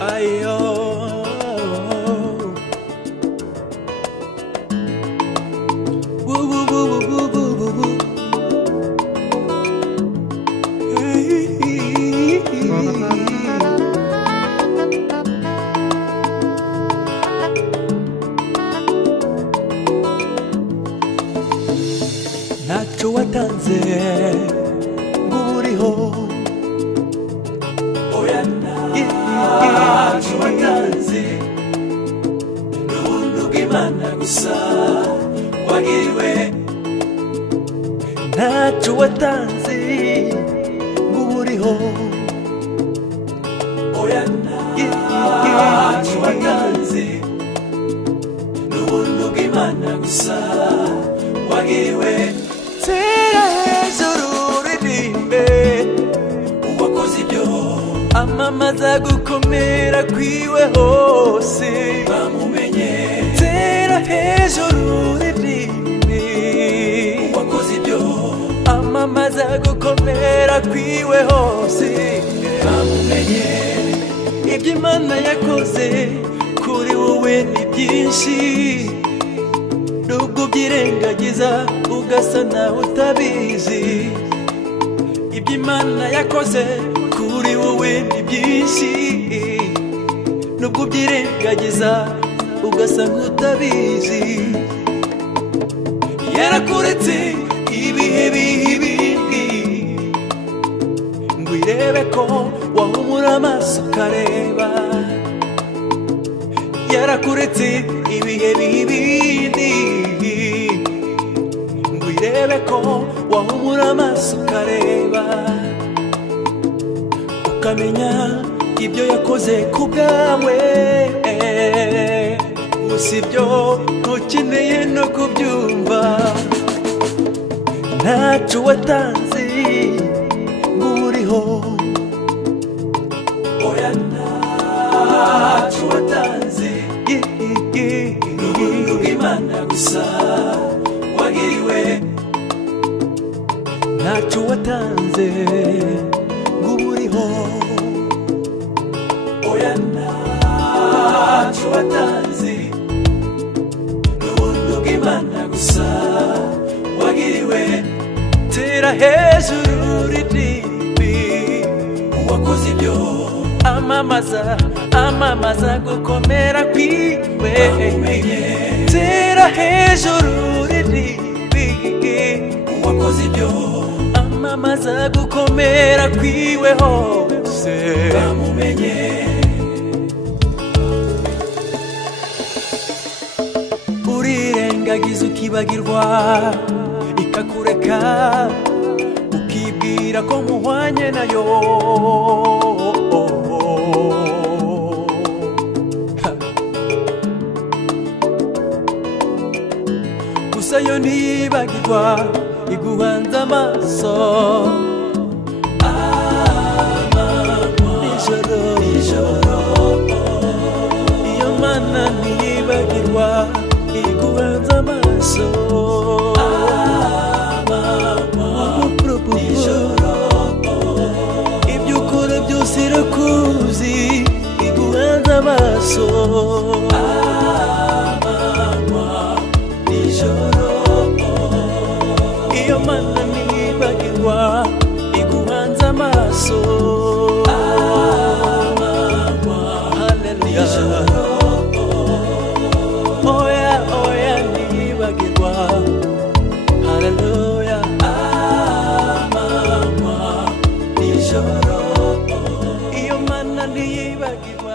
ayo woo woo woo woo woo woo woo. Nacho watanze nguriho oya nacho watanze n'ubuntu bw'Imana gusa wagiriwe. Nacho watanze nguriho oya nacho watanze n'ubuntu bw'Imana gusa wagiriwe. Tera hejuru uririmbe uwakoze ibyo, amamaza gukomera kwiwe hose bamumenye. Tera hejuru uririmbe uwakoze ibyo, amamaza gukomera kwiwe hose bamumenye. Ibyo Imana yakoze kuri wowe ni byinshi, nubwo ubyirengagiza ugasa nawe utabizi. Ibyo Imana yakoze kuri wowe ni byinshi, nubwo ubyirengagiza ugasa nk'utabizi. Yarakuretse ibihe bibi ngo irebe ko wahumura amaso ukareba. Yarakuretse ibihe bibi ngo irebe ko wahumura amaso ukareba, ukamenya ibyo yakoze ku bwawe. Gusa ibyo ntukeneye no kubyumva. Nacho watanze nguriho oya nacho watanze n'ubuntu bw'Imana gusa wagiriwe. Nacho watanze nguriho oya nacho watanze n'ubuntu bw'Imana gusa wagiriwe. Tera hejuru uririmbe uwakoze ibyo, amamaza gukomera kwiwe. Tera hejuru uririmbe uwakoze ibyo, amamaza gukomera kwiwe hose bamumenye. Urirengagiza ukibagirwa ikakureka, ukibwira ko muhwanye nayo. Gusa yo ntiyibagirwa iguhanze amaso nijoro. Iyo Mana ntiyibagirwa iguhanze amaso nijoro. Ibyo ukora byose irakuzi, iguhanze amaso nijoro. Iyo Mana ntiyibagirwa iguhanze amaso. Hallelujah. Oya oya ntiyibagirwa. Hallelujah. Nijoro. Iyo Mana ntiyibagirwa.